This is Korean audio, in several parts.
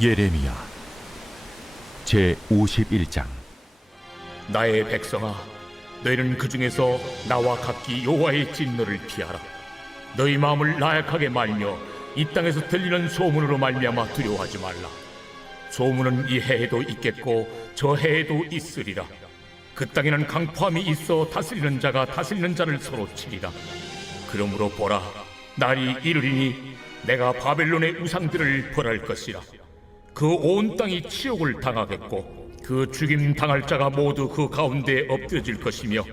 예레미야 제 51장. 나의 백성아, 너희는 그 중에서 나와 각기 여호와의 진노를 피하라. 너희 마음을 나약하게 말며 이 땅에서 들리는 소문으로 말미암아 두려워하지 말라. 소문은 이 해에도 있겠고 저 해에도 있으리라. 그 땅에는 강포함이 있어 다스리는 자가 다스리는 자를 서로 치리라. 그러므로 보라, 날이 이르리니 내가 바벨론의 우상들을 벌할 것이라. 그 온 땅이 치욕을 당하겠고 그 죽임 당할 자가 모두 그 가운데에 엎드러질 것이며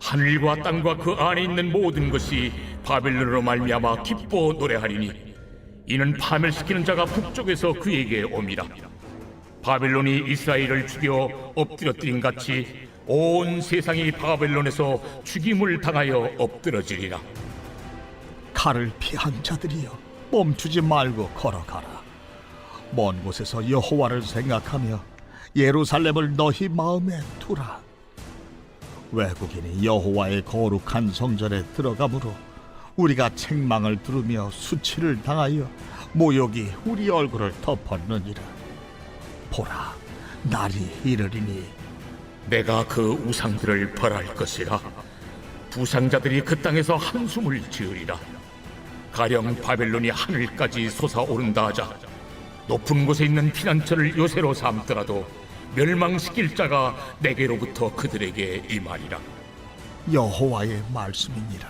하늘과 땅과 그 안에 있는 모든 것이 바벨론으로 말미암아 기뻐 노래하리니 이는 파멸시키는 자가 북쪽에서 그에게 옴이라. 바벨론이 이스라엘을 죽여 엎드러뜨린 같이 온 세상이 바벨론에서 죽임을 당하여 엎드러지리라. 칼을 피한 자들이여, 멈추지 말고 걸어가라. 먼 곳에서 여호와를 생각하며 예루살렘을 너희 마음에 두라. 외국인이 여호와의 거룩한 성전에 들어가므로 우리가 책망을 들으며 수치를 당하여 모욕이 우리 얼굴을 덮었느니라. 보라, 날이 이르리니 내가 그 우상들을 벌할 것이라. 부상자들이 그 땅에서 한숨을 지으리라. 가령 바벨론이 하늘까지 솟아오른다 하자 높은 곳에 있는 피난처를 요새로 삼더라도 멸망시킬 자가 내게로부터 그들에게 임하리라. 여호와의 말씀이니라.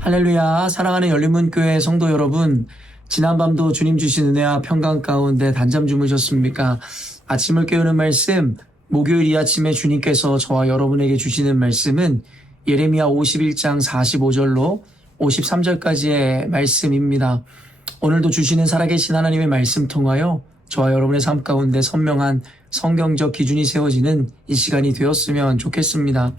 할렐루야. 사랑하는 열린문교회 성도 여러분, 지난밤도 주님 주신 은혜와 평강 가운데 단잠 주무셨습니까? 아침을 깨우는 말씀, 목요일 이 아침에 주님께서 저와 여러분에게 주시는 말씀은 예레미야 51장 45절로 53절까지의 말씀입니다. 오늘도 주시는 살아계신 하나님의 말씀 통하여 저와 여러분의 삶 가운데 선명한 성경적 기준이 세워지는 이 시간이 되었으면 좋겠습니다.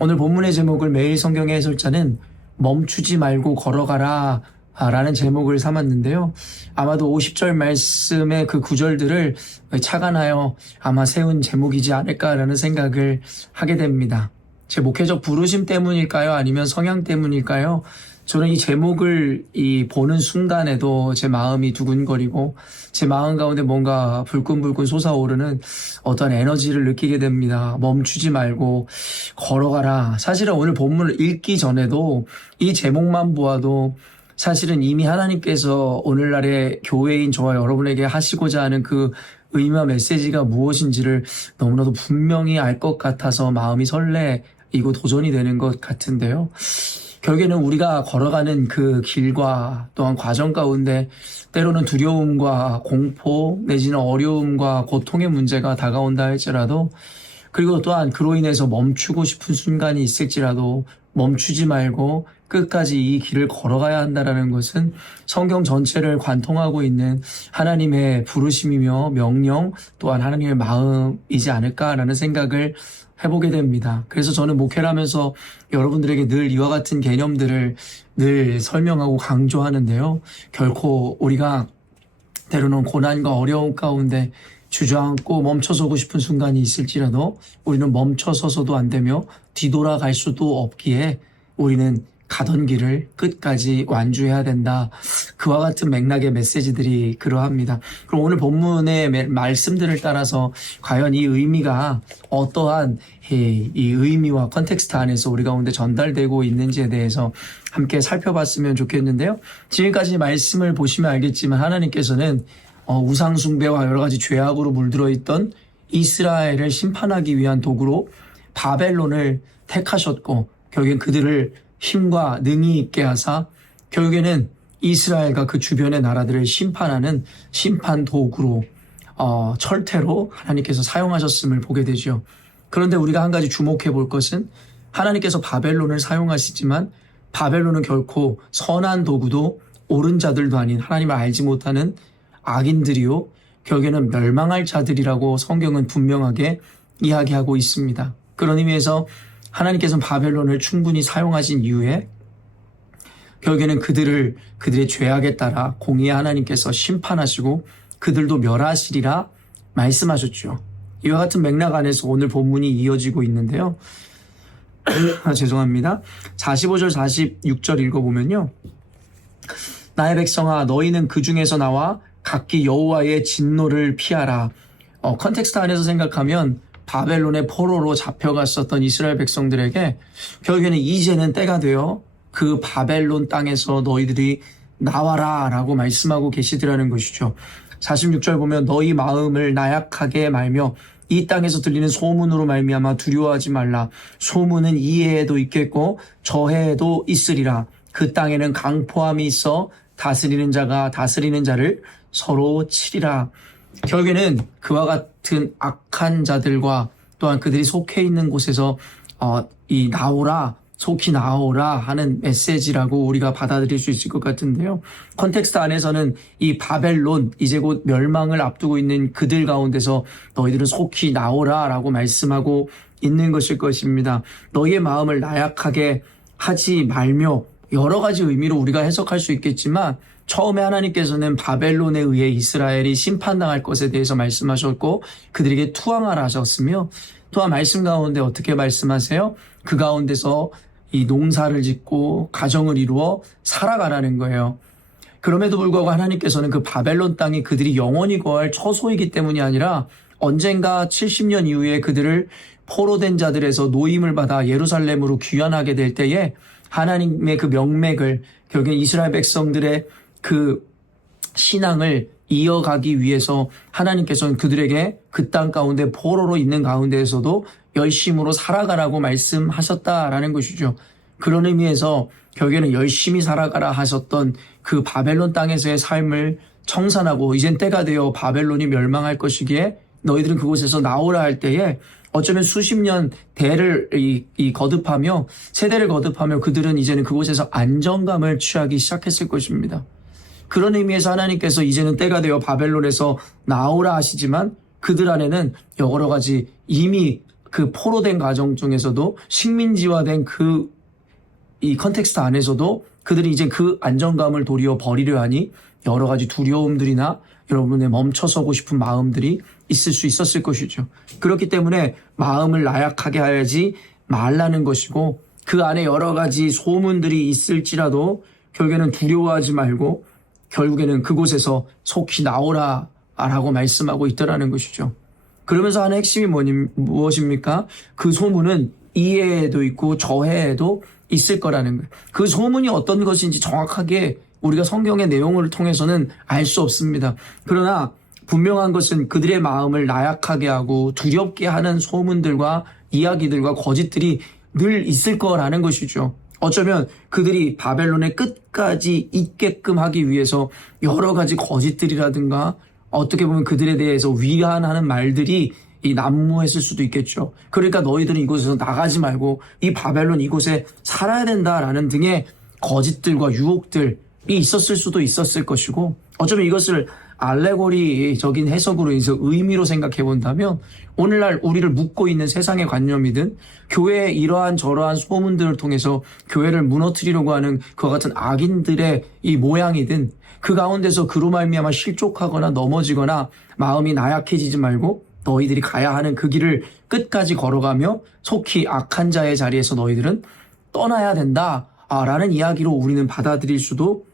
오늘 본문의 제목을 매일 성경의 해설자는 멈추지 말고 걸어가라 라는 제목을 삼았는데요. 아마도 50절 말씀의 그 구절들을 착안하여 아마 세운 제목이지 않을까라는 생각을 하게 됩니다. 제 목회적 부르심 때문일까요? 아니면 성향 때문일까요? 저는 이 제목을 보는 순간에도 제 마음이 두근거리고 제 마음 가운데 뭔가 불끈불끈 솟아오르는 어떤 에너지를 느끼게 됩니다. 멈추지 말고 걸어가라. 사실은 오늘 본문을 읽기 전에도 이 제목만 보아도 사실은 이미 하나님께서 오늘날의 교회인 저와 여러분에게 하시고자 하는 그 의미와 메시지가 무엇인지를 너무나도 분명히 알 것 같아서 마음이 설레이고 도전이 되는 것 같은데요. 결국에는 우리가 걸어가는 그 길과 또한 과정 가운데 때로는 두려움과 공포 내지는 어려움과 고통의 문제가 다가온다 할지라도, 그리고 또한 그로 인해서 멈추고 싶은 순간이 있을지라도 멈추지 말고 끝까지 이 길을 걸어가야 한다는 것은 성경 전체를 관통하고 있는 하나님의 부르심이며 명령, 또한 하나님의 마음이지 않을까라는 생각을 해보게 됩니다. 그래서 저는 목회를 하면서 여러분들에게 늘 이와 같은 개념들을 늘 설명하고 강조하는데요. 결코 우리가 때로는 고난과 어려움 가운데 주저앉고 멈춰서고 싶은 순간이 있을지라도 우리는 멈춰서서도 안 되며 뒤돌아갈 수도 없기에 우리는 가던 길을 끝까지 완주해야 된다. 그와 같은 맥락의 메시지들이 그러합니다. 그럼 오늘 본문의 말씀들을 따라서 과연 이 의미가 어떠한 이 의미와 컨텍스트 안에서 우리 가운데 전달되고 있는지에 대해서 함께 살펴봤으면 좋겠는데요. 지금까지 말씀을 보시면 알겠지만 하나님께서는 우상 숭배와 여러 가지 죄악으로 물들어 있던 이스라엘을 심판하기 위한 도구로 바벨론을 택하셨고, 결국엔 그들을 힘과 능이 있게 하사 결국에는 이스라엘과 그 주변의 나라들을 심판하는 심판 도구로 철퇴로 하나님께서 사용하셨음을 보게 되죠. 그런데 우리가 한 가지 주목해 볼 것은 하나님께서 바벨론을 사용하시지만 바벨론은 결코 선한 도구도 옳은 자들도 아닌 하나님을 알지 못하는 악인들이요 결국에는 멸망할 자들이라고 성경은 분명하게 이야기하고 있습니다. 그런 의미에서 하나님께서는 바벨론을 충분히 사용하신 이후에 결국에는 그들의 죄악에 따라 공의의 하나님께서 심판하시고 그들도 멸하시리라 말씀하셨죠. 이와 같은 맥락 안에서 오늘 본문이 이어지고 있는데요. 죄송합니다. 45절 46절 읽어보면요. 나의 백성아, 너희는 그 중에서 나와 각기 여호와의 진노를 피하라. 컨텍스트 안에서 생각하면 바벨론의 포로로 잡혀갔었던 이스라엘 백성들에게 결국에는 이제는 때가 되어 그 바벨론 땅에서 너희들이 나와라 라고 말씀하고 계시더라는 것이죠. 46절 보면 너희 마음을 나약하게 말며 이 땅에서 들리는 소문으로 말미암아 두려워하지 말라. 소문은 이 해에도 있겠고 저 해에도 있으리라. 그 땅에는 강포함이 있어 다스리는 자가 다스리는 자를 서로 치리라. 결국에는 그와 같은 악한 자들과 또한 그들이 속해 있는 곳에서 이 나오라, 속히 나오라 하는 메시지라고 우리가 받아들일 수 있을 것 같은데요. 컨텍스트 안에서는 이 바벨론, 이제 곧 멸망을 앞두고 있는 그들 가운데서 너희들은 속히 나오라 라고 말씀하고 있는 것일 것입니다. 너희의 마음을 나약하게 하지 말며, 여러 가지 의미로 우리가 해석할 수 있겠지만 처음에 하나님께서는 바벨론에 의해 이스라엘이 심판당할 것에 대해서 말씀하셨고 그들에게 투항하라 하셨으며, 또한 말씀 가운데 어떻게 말씀하세요? 그 가운데서 이 농사를 짓고 가정을 이루어 살아가라는 거예요. 그럼에도 불구하고 하나님께서는 그 바벨론 땅이 그들이 영원히 거할 처소이기 때문이 아니라 언젠가 70년 이후에 그들을 포로된 자들에서 노임을 받아 예루살렘으로 귀환하게 될 때에 하나님의 그 명맥을, 결국엔 이스라엘 백성들의 그 신앙을 이어가기 위해서 하나님께서는 그들에게 그 땅 가운데 포로로 있는 가운데에서도 열심으로 살아가라고 말씀하셨다라는 것이죠. 그런 의미에서 결국에는 열심히 살아가라 하셨던 그 바벨론 땅에서의 삶을 청산하고 이젠 때가 되어 바벨론이 멸망할 것이기에 너희들은 그곳에서 나오라 할 때에 어쩌면 수십 년 대를 거듭하며 세대를 거듭하며 그들은 이제는 그곳에서 안정감을 취하기 시작했을 것입니다. 그런 의미에서 하나님께서 이제는 때가 되어 바벨론에서 나오라 하시지만 그들 안에는 여러 가지 이미 그 포로된 가정 중에서도 식민지화된 이 컨텍스트 안에서도 그들이 이제 그 안정감을 도리어 버리려 하니 여러 가지 두려움들이나 여러분의 멈춰서고 싶은 마음들이 있을 수 있었을 것이죠. 그렇기 때문에 마음을 나약하게 하지 말라는 것이고, 그 안에 여러 가지 소문들이 있을지라도 결국에는 두려워하지 말고 결국에는 그곳에서 속히 나오라 라고 말씀하고 있더라는 것이죠. 그러면서 하는 핵심이 무엇입니까? 그 소문은 이 해에도 있고 저 해에도 있을 거라는 거예요. 그 소문이 어떤 것인지 정확하게 우리가 성경의 내용을 통해서는 알 수 없습니다. 그러나 분명한 것은 그들의 마음을 나약하게 하고 두렵게 하는 소문들과 이야기들과 거짓들이 늘 있을 거라는 것이죠. 어쩌면 그들이 바벨론의 끝까지 있게끔 하기 위해서 여러 가지 거짓들이라든가 어떻게 보면 그들에 대해서 위안하는 말들이 난무했을 수도 있겠죠. 그러니까 너희들은 이곳에서 나가지 말고 이 바벨론 이곳에 살아야 된다라는 등의 거짓들과 유혹들이 있었을 수도 있었을 것이고, 어쩌면 이것을 알레고리적인 해석으로 인해서 의미로 생각해 본다면 오늘날 우리를 묶고 있는 세상의 관념이든 교회의 이러한 저러한 소문들을 통해서 교회를 무너뜨리려고 하는 그와 같은 악인들의 이 모양이든 그 가운데서 그로 말미암아 실족하거나 넘어지거나 마음이 나약해지지 말고 너희들이 가야 하는 그 길을 끝까지 걸어가며 속히 악한 자의 자리에서 너희들은 떠나야 된다라는 이야기로 우리는 받아들일 수도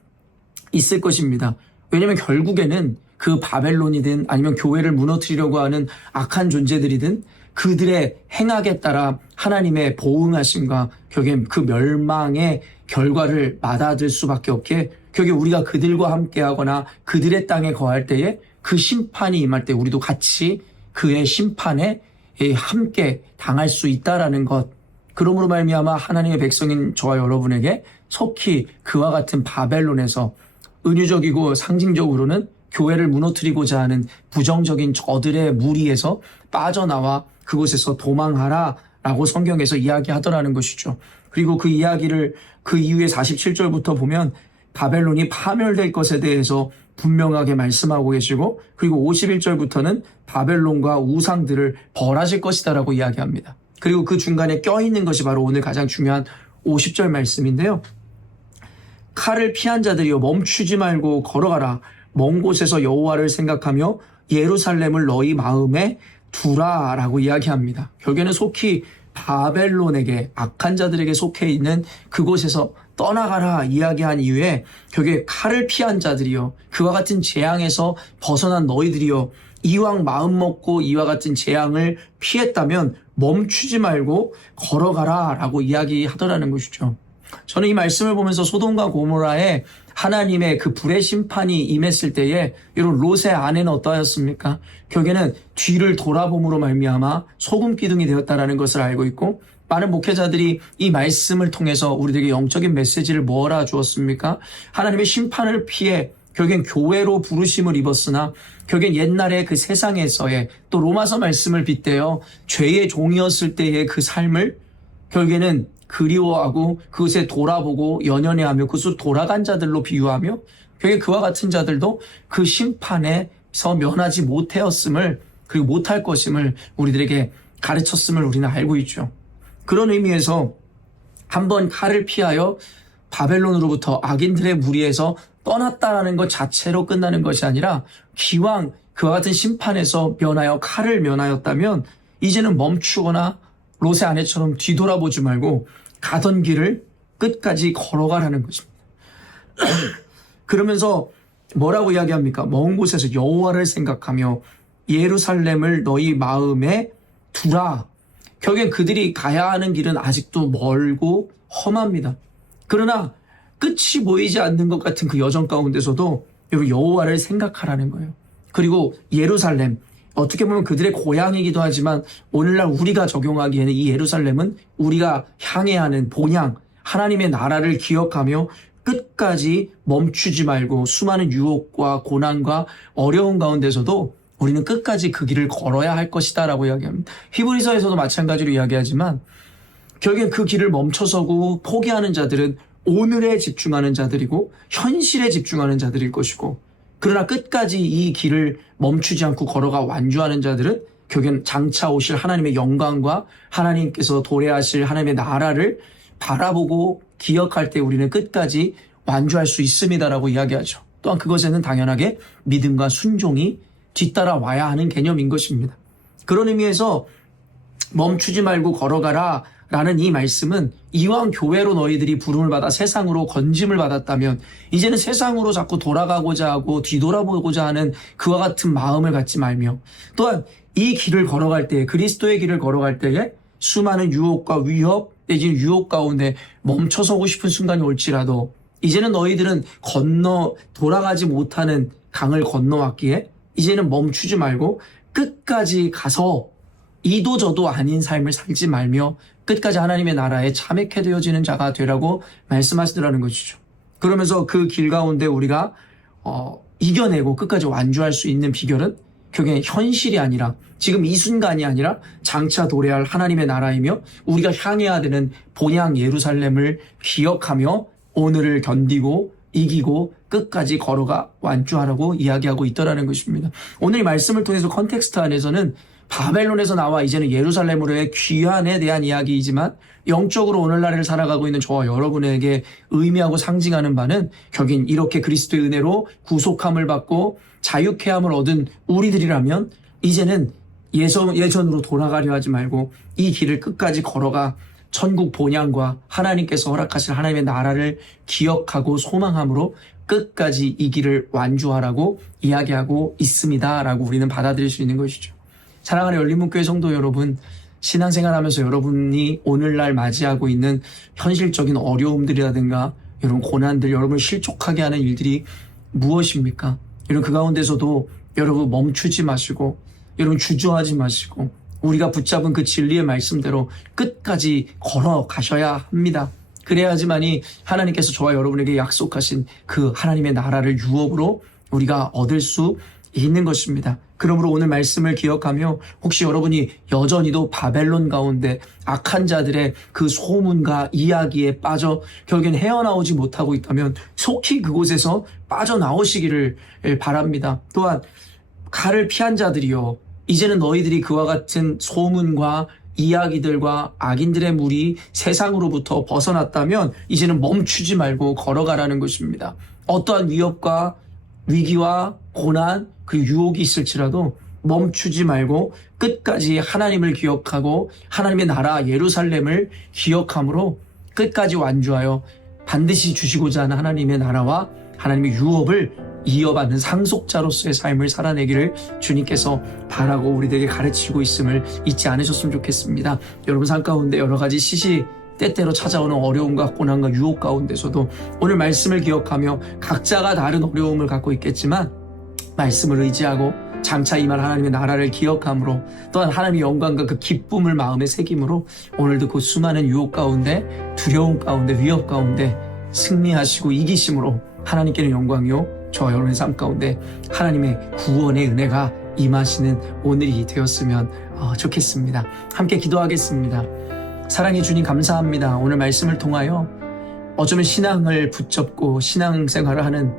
있을 것입니다. 왜냐하면 결국에는 그 바벨론이든 아니면 교회를 무너뜨리려고 하는 악한 존재들이든 그들의 행악에 따라 하나님의 보응하심과 결국엔 그 멸망의 결과를 받아들 수밖에 없게, 결국 우리가 그들과 함께하거나 그들의 땅에 거할 때에 그 심판이 임할 때 우리도 같이 그의 심판에 함께 당할 수 있다라는 것. 그러므로 말미암아 하나님의 백성인 저와 여러분에게 속히 그와 같은 바벨론에서 은유적이고 상징적으로는 교회를 무너뜨리고자 하는 부정적인 저들의 무리에서 빠져나와 그곳에서 도망하라 라고 성경에서 이야기하더라는 것이죠. 그리고 그 이야기를 그 이후에 47절부터 보면 바벨론이 파멸될 것에 대해서 분명하게 말씀하고 계시고, 그리고 51절부터는 바벨론과 우상들을 벌하실 것이다라고 이야기합니다. 그리고 그 중간에 껴있는 것이 바로 오늘 가장 중요한 50절 말씀인데요. 칼을 피한 자들이여 멈추지 말고 걸어가라. 먼 곳에서 여호와를 생각하며 예루살렘을 너희 마음에 두라라고 이야기합니다. 결국에는 속히 바벨론에게, 악한 자들에게 속해 있는 그곳에서 떠나가라 이야기한 이후에 결국에 칼을 피한 자들이요, 그와 같은 재앙에서 벗어난 너희들이요, 이왕 마음 먹고 이와 같은 재앙을 피했다면 멈추지 말고 걸어가라 라고 이야기하더라는 것이죠. 저는 이 말씀을 보면서 소돔과 고모라에 하나님의 그 불의 심판이 임했을 때에 여러분, 롯의 아내는 어떠하였습니까? 결국에는 뒤를 돌아봄으로 말미암아 소금 기둥이 되었다라는 것을 알고 있고, 많은 목회자들이 이 말씀을 통해서 우리들에게 영적인 메시지를 뭐라 주었습니까? 하나님의 심판을 피해 결국엔 교회로 부르심을 입었으나 결국엔 옛날에 그 세상에서의, 또 로마서 말씀을 빗대어 죄의 종이었을 때의 그 삶을 결국에는 그리워하고 그것에 돌아보고 연연해하며 그것으로 돌아간 자들로 비유하며, 결국에 그와 같은 자들도 그 심판에서 면하지 못하였음을, 그리고 못할 것임을 우리들에게 가르쳤음을 우리는 알고 있죠. 그런 의미에서 한번 칼을 피하여 바벨론으로부터 악인들의 무리에서 떠났다라는 것 자체로 끝나는 것이 아니라, 기왕 그와 같은 심판에서 면하여 칼을 면하였다면 이제는 멈추거나 롯의 아내처럼 뒤돌아보지 말고 가던 길을 끝까지 걸어가라는 것입니다. 그러면서 뭐라고 이야기합니까? 먼 곳에서 여호와를 생각하며 예루살렘을 너희 마음에 두라. 결국엔 그들이 가야 하는 길은 아직도 멀고 험합니다. 그러나 끝이 보이지 않는 것 같은 그 여정 가운데서도 여호와를 생각하라는 거예요. 그리고 예루살렘, 어떻게 보면 그들의 고향이기도 하지만 오늘날 우리가 적용하기에는 이 예루살렘은 우리가 향해야 하는 본향, 하나님의 나라를 기억하며 끝까지 멈추지 말고 수많은 유혹과 고난과 어려운 가운데서도 우리는 끝까지 그 길을 걸어야 할 것이다 라고 이야기합니다. 히브리서에서도 마찬가지로 이야기하지만 결국엔 그 길을 멈춰서고 포기하는 자들은 오늘에 집중하는 자들이고 현실에 집중하는 자들일 것이고, 그러나 끝까지 이 길을 멈추지 않고 걸어가 완주하는 자들은 결국엔 장차 오실 하나님의 영광과 하나님께서 도래하실 하나님의 나라를 바라보고 기억할 때 우리는 끝까지 완주할 수 있습니다라고 이야기하죠. 또한 그것에는 당연하게 믿음과 순종이 뒤따라와야 하는 개념인 것입니다. 그런 의미에서 멈추지 말고 걸어가라 라는 이 말씀은, 이왕 교회로 너희들이 부름을 받아 세상으로 건짐을 받았다면 이제는 세상으로 자꾸 돌아가고자 하고 뒤돌아보고자 하는 그와 같은 마음을 갖지 말며, 또한 이 길을 걸어갈 때, 그리스도의 길을 걸어갈 때에 수많은 유혹과 위협 내지는 유혹 가운데 멈춰서고 싶은 순간이 올지라도 이제는 너희들은 돌아가지 못하는 강을 건너왔기에 이제는 멈추지 말고 끝까지 가서 이도 저도 아닌 삶을 살지 말며 끝까지 하나님의 나라에 참여케 되어지는 자가 되라고 말씀하시더라는 것이죠. 그러면서 그 길 가운데 우리가 이겨내고 끝까지 완주할 수 있는 비결은 결국엔 현실이 아니라, 지금 이 순간이 아니라 장차 도래할 하나님의 나라이며 우리가 향해야 되는 본향 예루살렘을 기억하며 오늘을 견디고 이기고 끝까지 걸어가 완주하라고 이야기하고 있더라는 것입니다. 오늘 이 말씀을 통해서 컨텍스트 안에서는 바벨론에서 나와 이제는 예루살렘으로의 귀환에 대한 이야기이지만, 영적으로 오늘날을 살아가고 있는 저와 여러분에게 의미하고 상징하는 바는 결국엔 이렇게 그리스도의 은혜로 구속함을 받고 자유케함을 얻은 우리들이라면 이제는 예전으로 돌아가려 하지 말고 이 길을 끝까지 걸어가 천국 본향과 하나님께서 허락하실 하나님의 나라를 기억하고 소망함으로 끝까지 이 길을 완주하라고 이야기하고 있습니다 라고 우리는 받아들일 수 있는 것이죠. 사랑하는 열린문교회 성도 여러분, 신앙생활하면서 여러분이 오늘날 맞이하고 있는 현실적인 어려움들이라든가 여러분 고난들, 여러분을 실족하게 하는 일들이 무엇입니까? 여러분 그 가운데서도 여러분 멈추지 마시고, 여러분 주저하지 마시고 우리가 붙잡은 그 진리의 말씀대로 끝까지 걸어가셔야 합니다. 그래야지만이 하나님께서 저와 여러분에게 약속하신 그 하나님의 나라를 유업으로 우리가 얻을 수 있는 것입니다. 그러므로 오늘 말씀을 기억하며 혹시 여러분이 여전히도 바벨론 가운데 악한 자들의 그 소문과 이야기에 빠져 결국엔 헤어나오지 못하고 있다면 속히 그곳에서 빠져나오시기를 바랍니다. 또한 칼을 피한 자들이요, 이제는 너희들이 그와 같은 소문과 이야기들과 악인들의 무리 세상으로부터 벗어났다면 이제는 멈추지 말고 걸어가라는 것입니다. 어떠한 위협과 위기와 고난 그리고 유혹이 있을지라도 멈추지 말고 끝까지 하나님을 기억하고 하나님의 나라 예루살렘을 기억함으로 끝까지 완주하여 반드시 주시고자 하는 하나님의 나라와 하나님의 유업을 이어받는 상속자로서의 삶을 살아내기를 주님께서 바라고 우리들에게 가르치고 있음을 잊지 않으셨으면 좋겠습니다. 여러분 삶 가운데 여러 가지 때때로 찾아오는 어려움과 고난과 유혹 가운데서도 오늘 말씀을 기억하며 각자가 다른 어려움을 갖고 있겠지만 말씀을 의지하고 장차 임할 하나님의 나라를 기억함으로 또한 하나님의 영광과 그 기쁨을 마음에 새김으로 오늘도 그 수많은 유혹 가운데 두려움 가운데 위협 가운데 승리하시고 이기심으로 하나님께는 영광이요 저와 여러분의 삶 가운데 하나님의 구원의 은혜가 임하시는 오늘이 되었으면 좋겠습니다. 함께 기도하겠습니다. 사랑해 주님 감사합니다. 오늘 말씀을 통하여 어쩌면 신앙을 붙잡고 신앙생활을 하는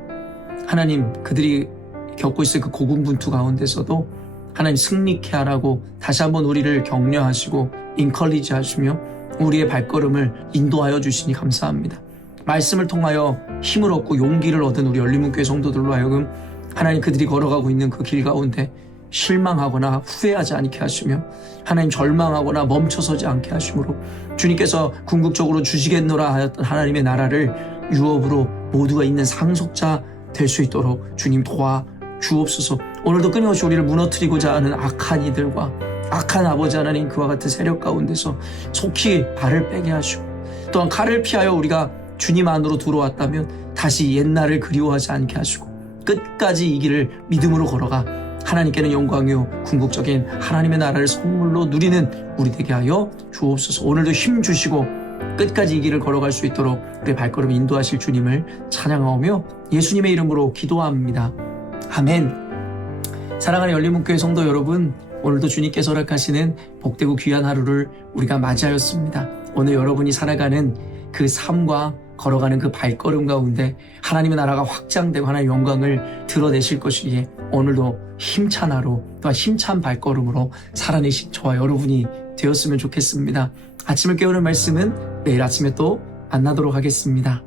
하나님 그들이 겪고 있을 그 고군분투 가운데서도 하나님 승리케 하라고 다시 한번 우리를 격려하시고 인컬리지 하시며 우리의 발걸음을 인도하여 주시니 감사합니다. 말씀을 통하여 힘을 얻고 용기를 얻은 우리 열린문교회 성도들로 하여금 하나님 그들이 걸어가고 있는 그 길 가운데 실망하거나 후회하지 않게 하시며 하나님 절망하거나 멈춰서지 않게 하심으로 주님께서 궁극적으로 주시겠노라 하였던 하나님의 나라를 유업으로 모두가 있는 상속자 될 수 있도록 주님 도와 주옵소서. 오늘도 끊임없이 우리를 무너뜨리고자 하는 악한 이들과 악한 아버지 하나님 그와 같은 세력 가운데서 속히 발을 빼게 하시고 또한 칼을 피하여 우리가 주님 안으로 들어왔다면 다시 옛날을 그리워하지 않게 하시고 끝까지 이 길을 믿음으로 걸어가 하나님께는 영광이요 궁극적인 하나님의 나라를 선물로 누리는 우리 되게 하여 주옵소서. 오늘도 힘 주시고 끝까지 이 길을 걸어갈 수 있도록 우리의 발걸음 인도하실 주님을 찬양하오며 예수님의 이름으로 기도합니다. 아멘. 사랑하는 열린문교회 성도 여러분, 오늘도 주님께서 허락하시는 복되고 귀한 하루를 우리가 맞이하였습니다. 오늘 여러분이 살아가는 그 삶과 걸어가는 그 발걸음 가운데 하나님의 나라가 확장되고 하나님의 영광을 드러내실 것이기에 오늘도 힘찬 하루 또한 힘찬 발걸음으로 살아내신 저와 여러분이 되었으면 좋겠습니다. 아침을 깨우는 말씀은 내일 아침에 또 만나도록 하겠습니다.